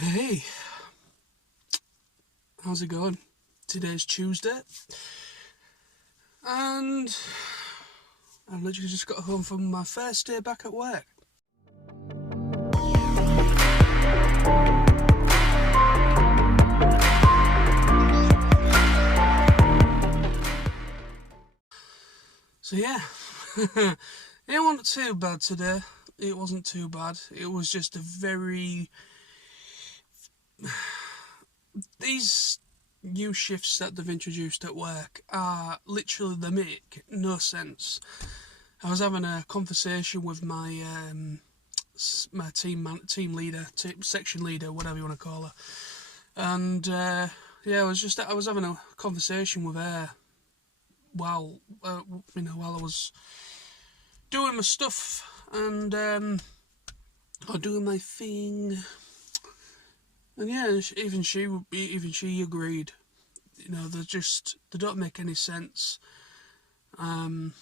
Hey, how's it going? Today's Tuesday, and I've literally just got home from my first day back at work. So yeah, it wasn't too bad today. It wasn't too bad. It was just a very... These new shifts that they've introduced at work are literally, they make no sense. I was having a conversation with my team leader, section leader, whatever you want to call her, and yeah, I was having a conversation with her while I was doing my stuff and or doing my thing, and yeah, even she agreed. They don't make any sense. That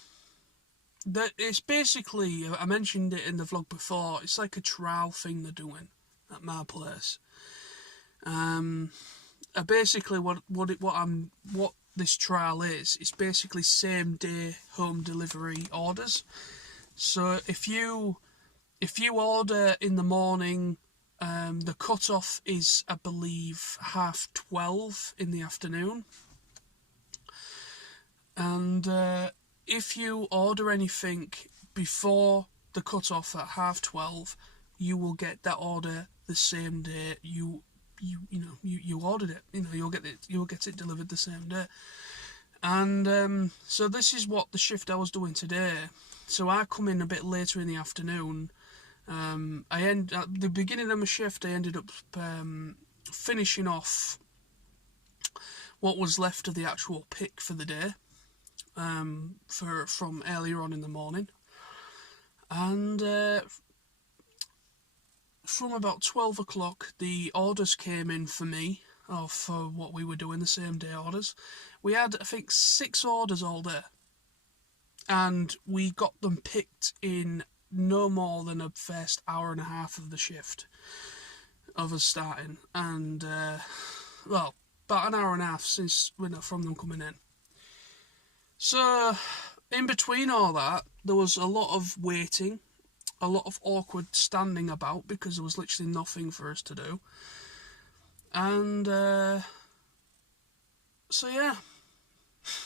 it's basically, I mentioned it in the vlog before. It's like a trial thing they're doing at my place. Basically, what this trial is, it's basically same day home delivery orders. So if you order in the morning, the cut off is, I believe, 12:30 in the afternoon, and if you order anything before the cut off at 12:30, you will get that order the same day you ordered it. You'll get it delivered the same day. And so this is what the shift I was doing today. So I come in a bit later in the afternoon. At the beginning of my shift, I ended up finishing off what was left of the actual pick for the day, from earlier on in the morning, and from about 12 o'clock, the orders came in for me, or for what we were doing, the same day orders. We had, I think, 6 orders all day, and we got them picked in no more than a first hour and a half of the shift of us starting, and well, about an hour and a half since from them coming in. So in between all that, there was a lot of waiting, a lot of awkward standing about, because there was literally nothing for us to do. And so yeah,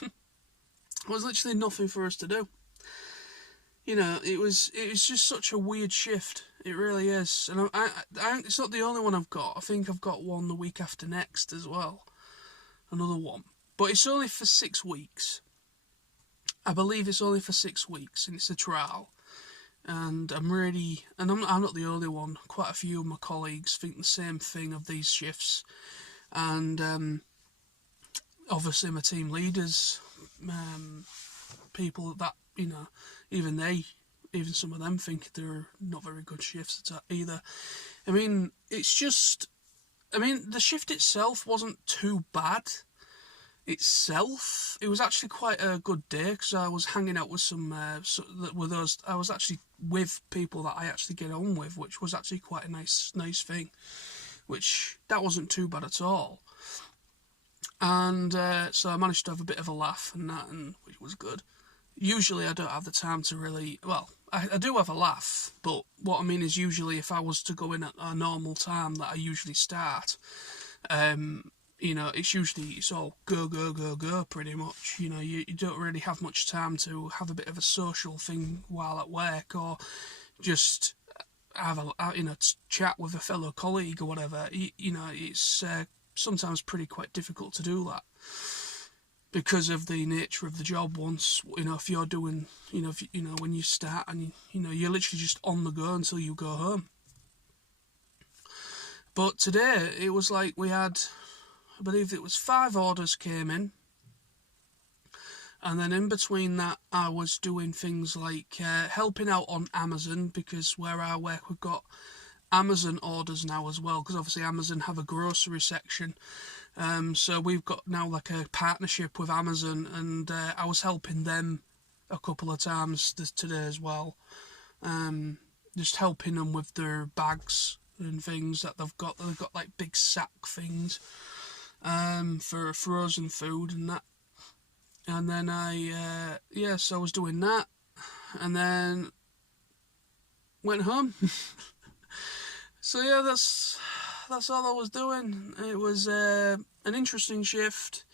there was literally nothing for us to do. It was just such a weird shift. It really is. And it's not the only one I've got. I think I've got one the week after next as well. Another one. But it's only for 6 weeks. I believe it's only for 6 weeks, and it's a trial. And I'm not the only one. Quite a few of my colleagues think the same thing of these shifts. And obviously my team leaders, people that, even some of them think they're not very good shifts either. I mean, the shift itself wasn't too bad. It was actually quite a good day, because I was hanging out with I was actually with people that I actually get on with, which was actually quite a nice thing, which that wasn't too bad at all. And so I managed to have a bit of a laugh and that, and which was good. Usually I don't have the time to really, I do have a laugh, but what I mean is, usually if I was to go in at a normal time that I usually start, it's all go, go, go, go, pretty much. You don't really have much time to have a bit of a social thing while at work, or just have chat with a fellow colleague or whatever. It's sometimes quite difficult to do that, because of the nature of the job. Once, if you're doing, when you start, and you're literally just on the go until you go home. But today, it was like we had, I believe it was 5 orders came in, and then in between that, I was doing things like helping out on Amazon, because where I work, we've got Amazon orders now as well, because obviously Amazon have a grocery section. So we've got now like a partnership with Amazon, and I was helping them a couple of times today as well. Just helping them with their bags and things that they've got. They've got like big sack things for frozen food and that. And then so I was doing that, and then went home. So yeah, that's all I was doing. It was an interesting shift.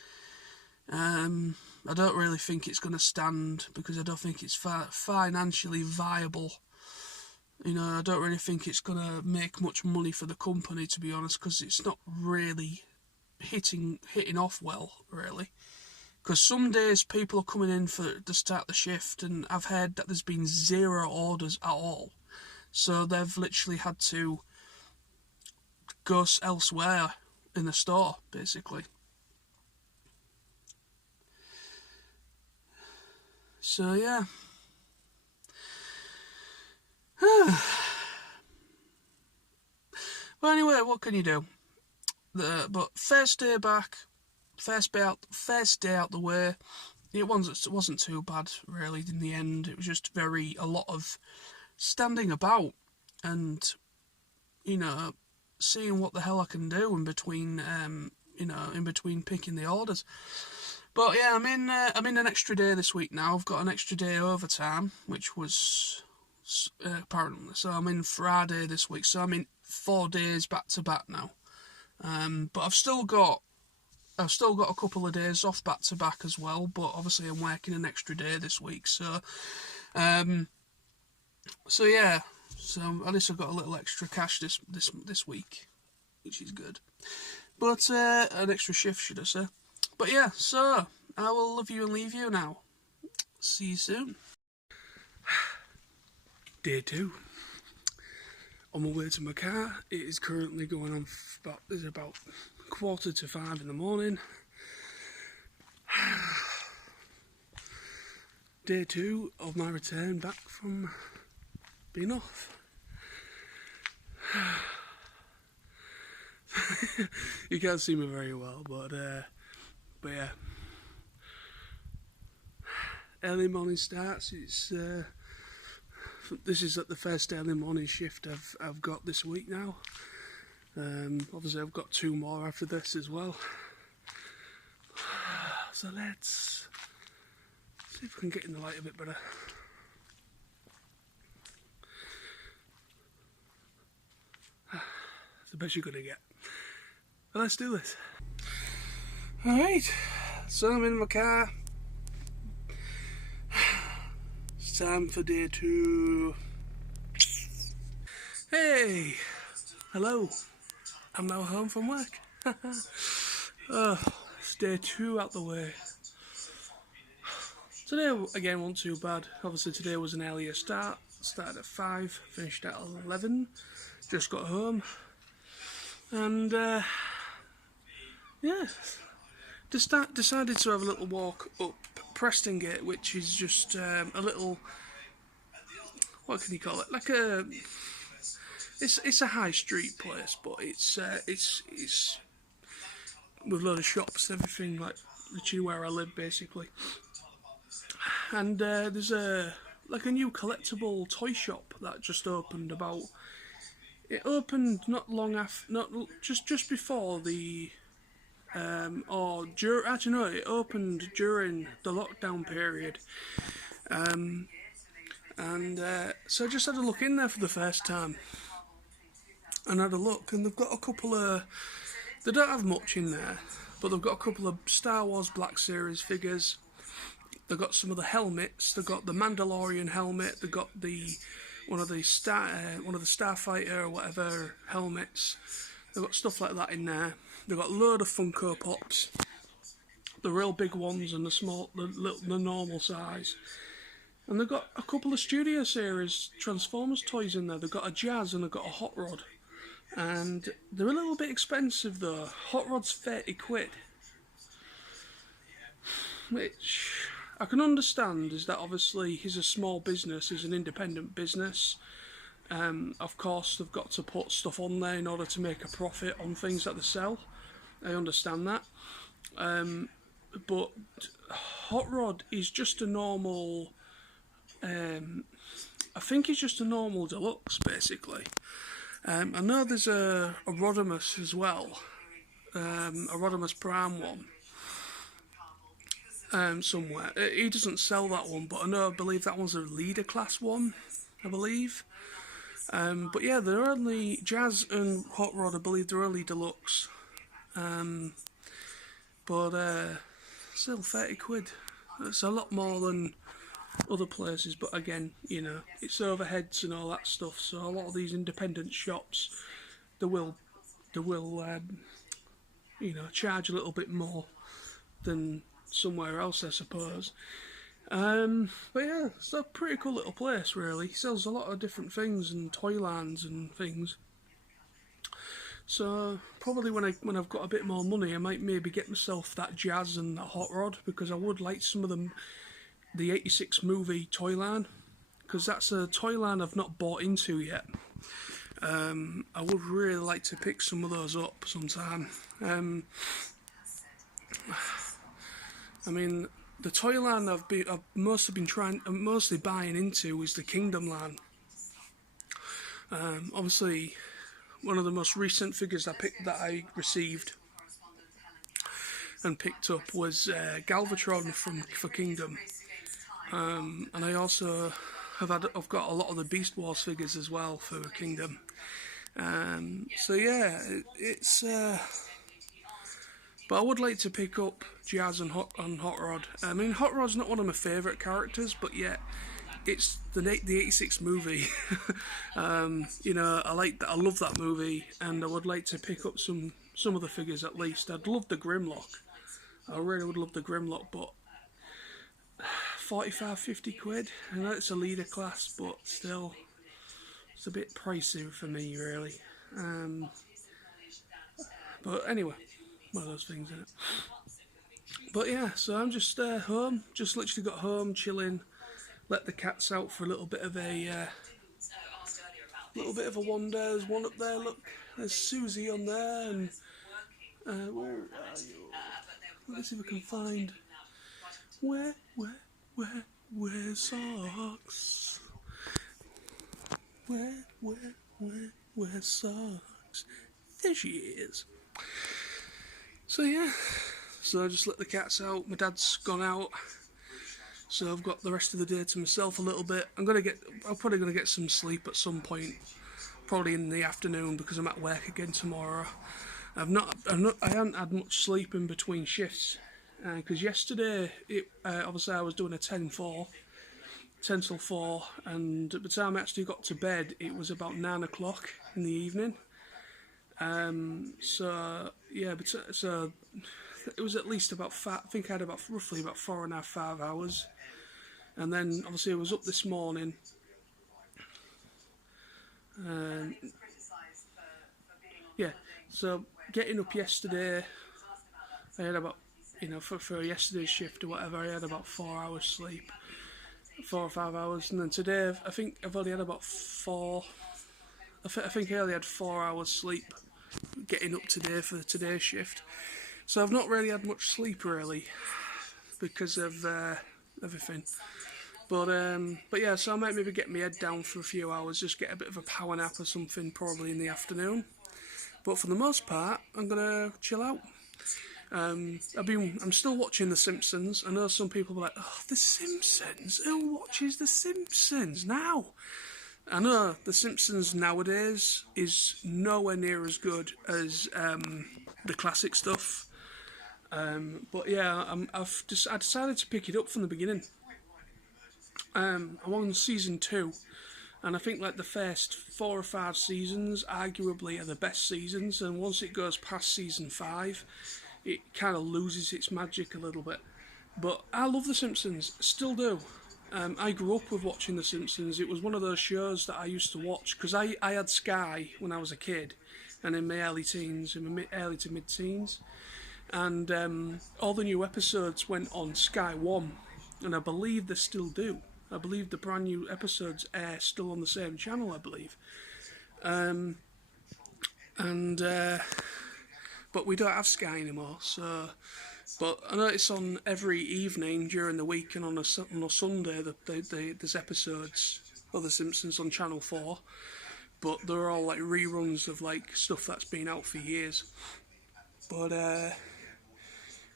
I don't really think it's going to stand because I don't think it's financially viable. You know, I don't really think it's going to make much money for the company, to be honest, because it's not really hitting off well, really. Because some days people are coming in to start the shift, and I've heard that there's been 0 orders at all. So they've literally had to go elsewhere in the store, basically. So yeah. Well, anyway, what can you do? But first day back, first day out the way. It wasn't too bad really in the end. It was just a lot of standing about and, you know, seeing what the hell I can do in between picking the orders. But yeah, I'm in an extra day this week now. I've got an extra day overtime, which was apparently. So I'm in Friday this week. So I'm in 4 days back to back now. But I've still got a couple of days off back to back as well. But obviously I'm working an extra day this week. So yeah. So at least I've got a little extra cash this week, which is good. But an extra shift, should I say. But yeah, so I will love you and leave you now. See you soon. Day 2. On my way to my car. It is currently going on about 4:45 in the morning. Day 2 of my return back from being off. You can't see me very well, but yeah. Early morning starts. This is the first early morning shift I've got this week now. Obviously I've got 2 more after this as well. So let's see if we can get in the light a bit better. It's the best you're gonna get. But let's do this. Alright, so I'm in my car. It's time for day 2. Hey! Hello. I'm now home from work. It's day 2 out the way. Today, again, wasn't too bad. Obviously today was an earlier start. Started at 5, finished at 11. Just got home. And, yeah. Decided to have a little walk up Preston Gate, which is just a little, what can you call it? Like it's a high street place, but it's with a load of shops and everything, like literally where I live basically. And there's a new collectible toy shop that just opened about. It opened not long after, just before the. It opened during the lockdown period, so I just had a look in there for the first time, and had a look, and they've got a couple of, they don't have much in there, but they've got a couple of Star Wars Black Series figures. They've got some of the helmets. They've got the Mandalorian helmet. They've got one of the Starfighter or whatever helmets. They've got stuff like that in there. They've got a load of Funko Pops, the real big ones and the small, the normal size. And they've got a couple of Studio Series Transformers toys in there. They've got a Jazz and they've got a Hot Rod. And they're a little bit expensive though. Hot Rod's 30 quid. Which I can understand, is that obviously he's a small business, he's an independent business. Of course they've got to put stuff on there in order to make a profit on things that they sell. I understand that. But Hot Rod is just a normal, I think he's just a normal deluxe basically. I know there's a Rodimus as well, a Rodimus Prime one, somewhere. He doesn't sell that one, but I believe that one's a leader class one, I believe. But yeah, they're only Jazz and Hot Rod. I believe they're only deluxe. But still 30 quid. It's a lot more than other places, but again, you know, it's overheads and all that stuff. So a lot of these independent shops, they will, you know, charge a little bit more than somewhere else, I suppose. But yeah, it's a pretty cool little place, really. He sells a lot of different things and toylands and things. So probably when I've got a bit more money, I might maybe get myself that Jazz and that Hot Rod, because I would like some of them, the '86 movie toyland, because that's a toyland I've not bought into yet. I would really like to pick some of those up sometime. I mean, the toyland I've mostly buying into is the Kingdom Land. Obviously, one of the most recent figures that I received and picked up was Galvatron for Kingdom, and I also I've got a lot of the Beast Wars figures as well for Kingdom. So yeah, it's. But I would like to pick up Jazz and Hot Rod. I mean, Hot Rod's not one of my favourite characters, but yet it's the '86 movie. You know, I love that movie, and I would like to pick up some of the figures at least. I'd love the Grimlock. I really would love the Grimlock, but 45, 50 quid. I know it's a leader class, but still, it's a bit pricey for me, really. But anyway, one of those things, isn't it? But yeah, so I'm just home. Just literally got home, chilling. Let the cats out for a little bit of a wander. There's one up there. Look, there's Susie on there, and where are you? Let's see if I can find where socks. Where socks. There she is. So yeah, so I just let the cats out. My dad's gone out, so I've got the rest of the day to myself a little bit. I'm probably gonna get some sleep at some point, probably in the afternoon, because I'm at work again tomorrow. I haven't had much sleep in between shifts, because yesterday obviously I was doing a 10 till 4, and at the time I actually got to bed, it was about 9 o'clock in the evening. So yeah, so it was at least about I think I had roughly about 4.5, 5 hours, and then obviously I was up this morning. Yeah, so getting up yesterday, I had about, you know, for yesterday's shift or whatever, I had about 4 hours sleep, 4 or 5 hours, and then today I think I've only had about 4. I think I only had 4 hours sleep getting up today for today's shift. So I've not really had much sleep really because of everything. But yeah, so I might maybe get my head down for a few hours, just get a bit of a power nap or something probably in the afternoon. But for the most part, I'm gonna chill out. I'm still watching The Simpsons. I know some people are like, "Oh, The Simpsons? Who watches The Simpsons now?" I know The Simpsons nowadays is nowhere near as good as the classic stuff. But yeah, I decided to pick it up from the beginning. I'm on season 2, and I think like the first 4 or 5 seasons arguably are the best seasons, and once it goes past season 5, it kind of loses its magic a little bit. But I love The Simpsons, still do. I grew up with watching The Simpsons. It was one of those shows that I used to watch, because I had Sky when I was a kid, and in my early early to mid-teens, and all the new episodes went on Sky One, and I believe they still do. I believe the brand new episodes air still on the same channel, I believe. But we don't have Sky anymore, so. But I know it's on every evening during the week, and on a Sunday there's episodes of The Simpsons on Channel 4. but they're all like reruns of like stuff that's been out for years. But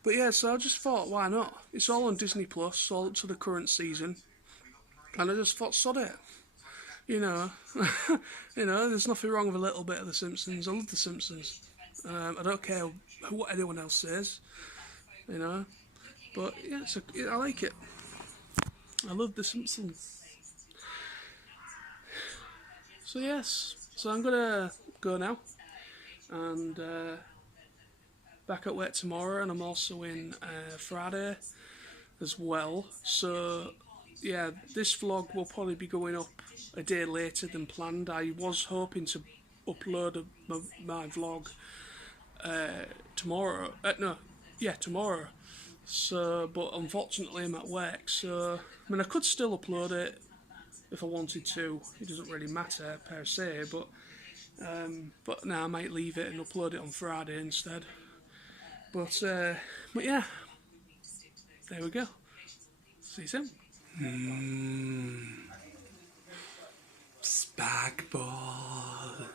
yeah, so I just thought, why not? It's all on Disney Plus, all up to the current season, and I just thought, sod it. You know, there's nothing wrong with a little bit of The Simpsons. I love The Simpsons. I don't care what anyone else says, you know. But yeah, I like it. I love The Simpsons. So yes, so I'm gonna go now, and back at work tomorrow, and I'm also in Friday as well. So yeah, this vlog will probably be going up a day later than planned. I was hoping to upload my vlog tomorrow. Tomorrow. So, but unfortunately I'm at work. So, I mean, I could still upload it if I wanted to. It doesn't really matter per se. But now I might leave it and upload it on Friday instead. But yeah, there we go. See you soon. Spagball.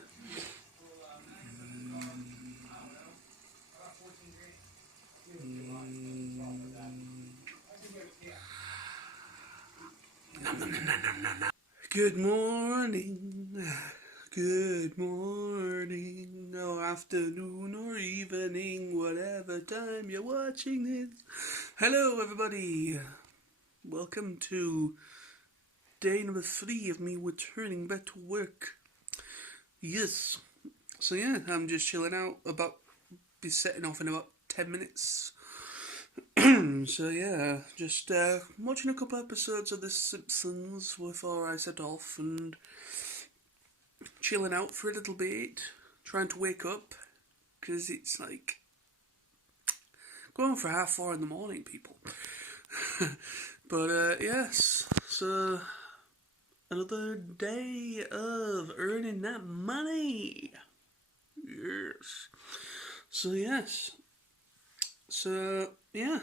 Good morning, or afternoon, or evening, whatever time you're watching this. Hello, everybody. Welcome to day number 3 of me returning back to work. Yes. So yeah, I'm just chilling out. Be setting off in about 10 minutes. So yeah, just watching a couple episodes of The Simpsons before I set off and chilling out for a little bit, trying to wake up, because it's like going for 4:30 in the morning, people. But yes, so another day of earning that money. Yes. So yes. So yeah,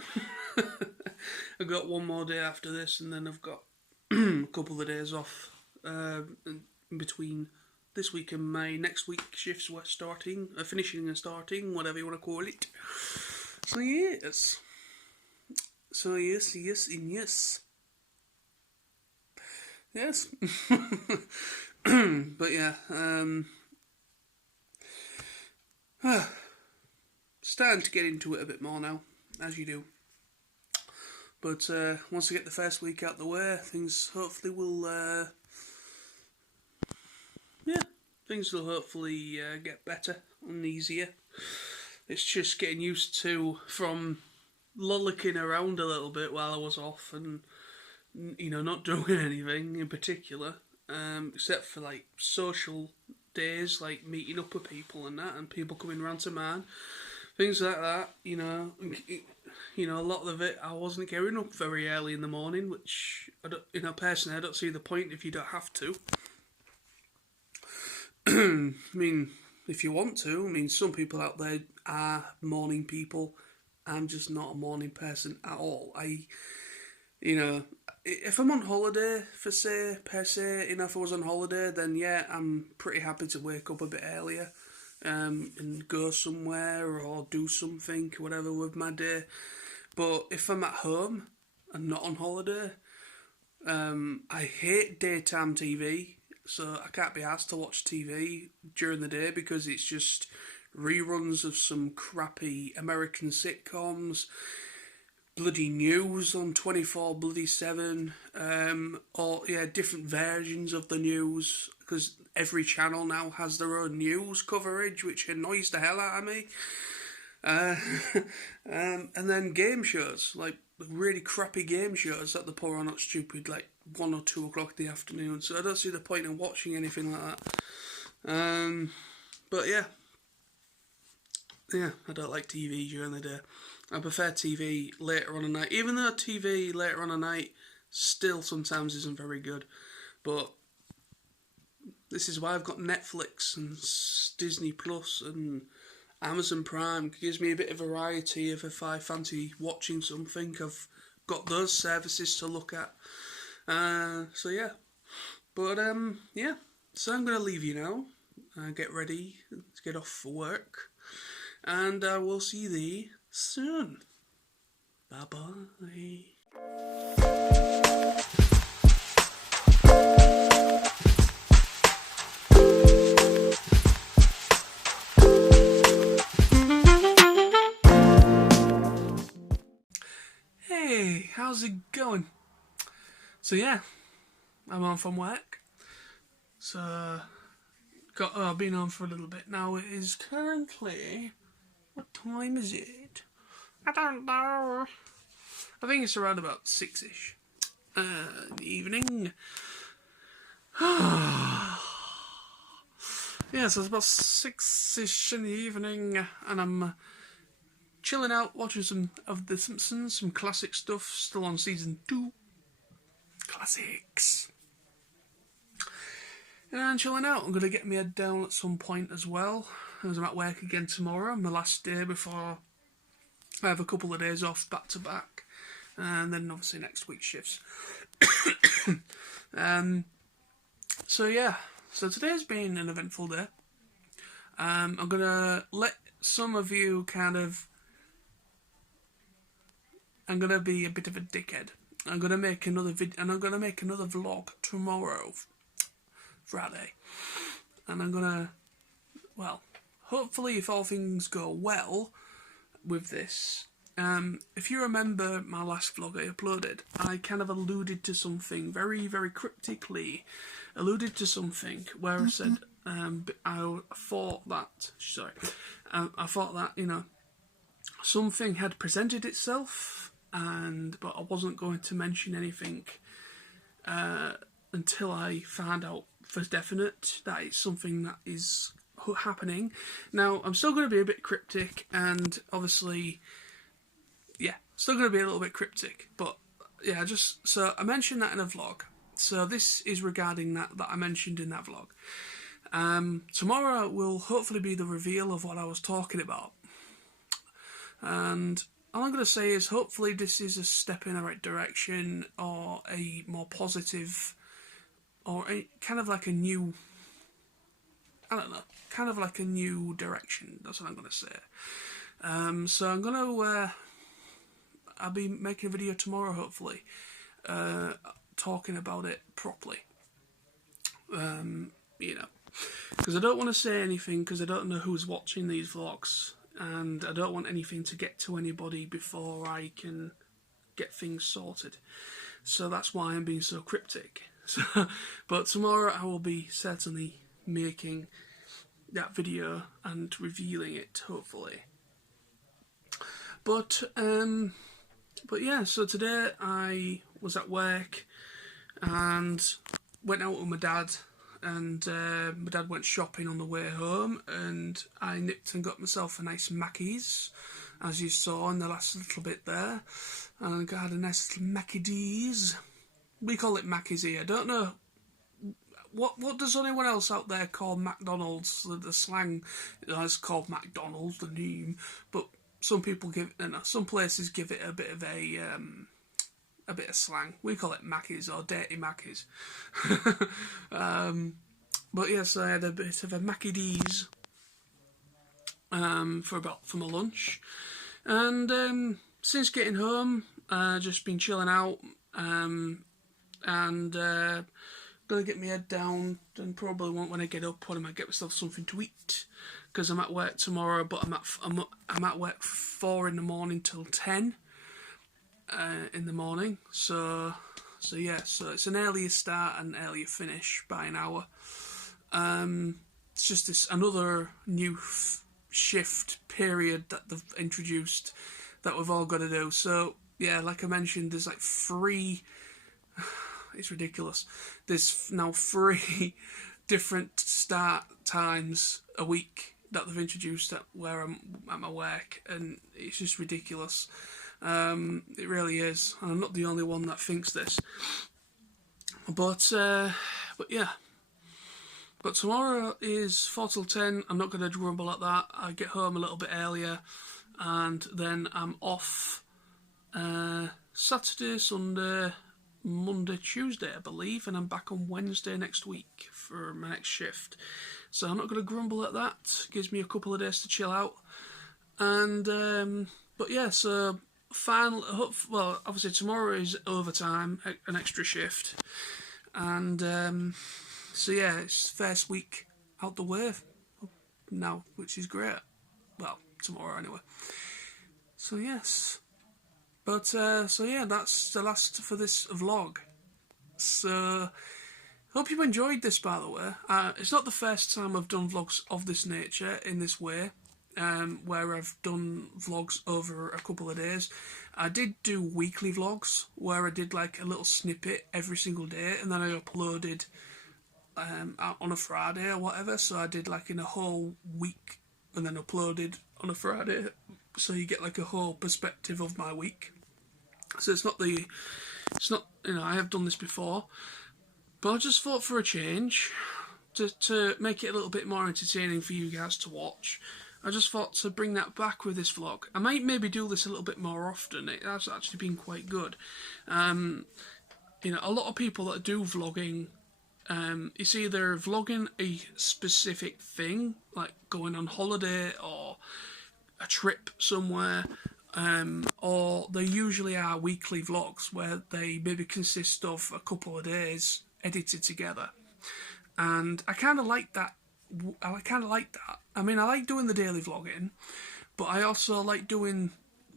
I've got one more day after this, and then I've got a couple of days off in between this week and my next week shifts were finishing and starting, whatever you want to call it. So yes. So yes, and yes. Yes. But yeah, starting to get into it a bit more now, as you do. But once I get the first week out the way, things hopefully will, things will hopefully get better and easier. It's just getting used to from lollocking around a little bit while I was off and, not doing anything in particular, except for like social days, like meeting up with people and that, and people coming round to mine, things like that. A lot of it I wasn't getting up very early in the morning, which personally I don't see the point if you don't have to. I mean, if you want to. I mean, some people out there are morning people. I'm just not a morning person at all. If I'm on holiday, per se, if I was on holiday, then yeah, I'm pretty happy to wake up a bit earlier, and go somewhere or do something, whatever, with my day. But if I'm at home and not on holiday, I hate daytime TV. So I can't be asked to watch TV during the day because it's just reruns of some crappy American sitcoms, bloody news on 24/7, or different versions of the news, because every channel now has their own news coverage, which annoys the hell out of me. And then game shows, like really crappy game shows that they put on at stupid, like 1 or 2 o'clock in the afternoon. So I don't see the point in watching anything like that. But yeah, I don't like TV during the day. I prefer TV later on at night, even though TV later on at night still sometimes isn't very good. But this is why I've got Netflix and Disney Plus and Amazon Prime. It gives me a bit of variety. If I fancy watching something, I've got those services to look at. So yeah, but yeah. So I'm going to leave you now, get ready to get off for work, and I will see thee soon. Bye bye. Hey, how's it going? So yeah, I'm on from work. So I've been on for a little bit now. It is currently, what time is it? I don't know. I think it's around about 6ish in the evening. Yeah, so it's about 6ish in the evening, and I'm chilling out, watching some of The Simpsons, some classic stuff, still on season 2. Classics. And I'm chilling out. I'm going to get my head down at some point as well, as I'm at work again tomorrow, my last day before I have a couple of days off back to back, and then obviously next week's shifts. So yeah, so today's been an eventful day. I'm going to let some of you I'm going to be a bit of a dickhead. I'm going to make another video, and I'm going to make another vlog tomorrow, Friday. And I'm going to, well, hopefully if all things go well with this, if you remember my last vlog I uploaded, I kind of alluded to something very, very cryptically, where I said, I thought that, you know, something had presented itself, but I wasn't going to mention anything until I found out for definite that it's something that is happening. Now, I'm still going to be a bit cryptic, and obviously, yeah, still going to be a little bit cryptic, but yeah, so I mentioned that in a vlog. So this is regarding that I mentioned in that vlog. Tomorrow will hopefully be the reveal of what I was talking about. And all I'm going to say is hopefully this is a step in the right direction, or a more positive, or a kind of like a new, I don't know, kind of like a new direction. That's what I'm going to say. So I'm going to, I'll be making a video tomorrow hopefully, talking about it properly. You know, because I don't want to say anything, because I don't know who's watching these vlogs, and I don't want anything to get to anybody before I can get things sorted. So that's why I'm being so cryptic. But tomorrow I will be certainly making that video and revealing it, hopefully. But yeah, so today I was at work and went out with my dad, and my dad went shopping on the way home, and I nipped and got myself a nice Mackey's, as you saw in the last little bit there, and I had a nice little Mackie D's. We call it Mackey's here. I don't know, what does anyone else out there call McDonald's? The slang is called McDonald's, the name, but some people some places give it a bit of slang. We call it Mackey's, or Dirty Mackey's. But yes, I had a bit of a Mackie D's for my lunch, and since getting home, just been chilling out, and gonna get my head down, and probably when I get up, I might get myself something to eat, because I'm at work tomorrow, but I'm at work from 4 in the morning till 10 in the morning, so yeah, so it's an earlier start and earlier finish by an hour. It's just another new shift period that they've introduced that we've all got to do. So yeah, like I mentioned, there's like 3. It's ridiculous. There's now 3 different start times a week that they've introduced where I'm at my work, and it's just ridiculous. It really is, and I'm not the only one that thinks this. But yeah. But tomorrow is 4 till 10. I'm not going to grumble at that. I get home a little bit earlier, and then I'm off Saturday, Sunday, Monday, Tuesday, I believe, and I'm back on Wednesday next week for my next shift. So I'm not going to grumble at that. Gives me a couple of days to chill out. And but yeah, so well, obviously tomorrow is overtime, an extra shift, and so yeah, it's first week out the way now, which is great. Well, tomorrow anyway. So yes, but so yeah, that's the last for this vlog. So hope you enjoyed this, by the way. It's not the first time I've done vlogs of this nature in this way, where I've done vlogs over a couple of days. I did do weekly vlogs where I did like a little snippet every single day, and then I uploaded on a Friday or whatever. So I did like in a whole week and then uploaded on a Friday, so you get like a whole perspective of my week. So it's not, I have done this before, but I just thought for a change, to make it a little bit more entertaining for you guys to watch, I just thought to bring that back with this vlog. I might maybe do this a little bit more often. It has actually been quite good. A lot of people that do vlogging, it's either vlogging a specific thing, like going on holiday or a trip somewhere, or they usually are weekly vlogs where they maybe consist of a couple of days edited together. And I kind of like that. I mean, I like doing the daily vlogging, but I also like doing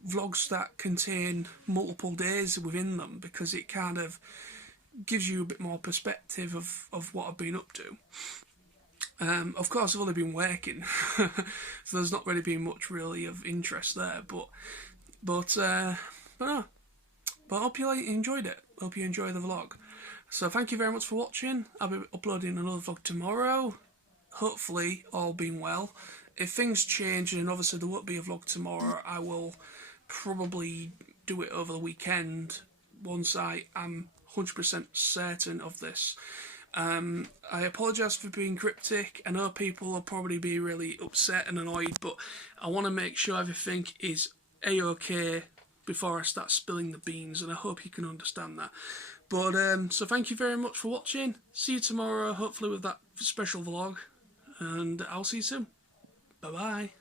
vlogs that contain multiple days within them, because it kind of gives you a bit more perspective of what I've been up to. Of course, I've only been working, so there's not really been much really of interest there. But I hope you enjoyed it. Hope you enjoy the vlog. So thank you very much for watching. I'll be uploading another vlog tomorrow. Hopefully, all being well. If things change and obviously there won't be a vlog tomorrow, I will probably do it over the weekend once I am 100% certain of this. I apologise for being cryptic. I know people will probably be really upset and annoyed, but I want to make sure everything is a-okay before I start spilling the beans, and I hope you can understand that. But so thank you very much for watching. See you tomorrow, hopefully with that special vlog, and I'll see you soon. Bye bye.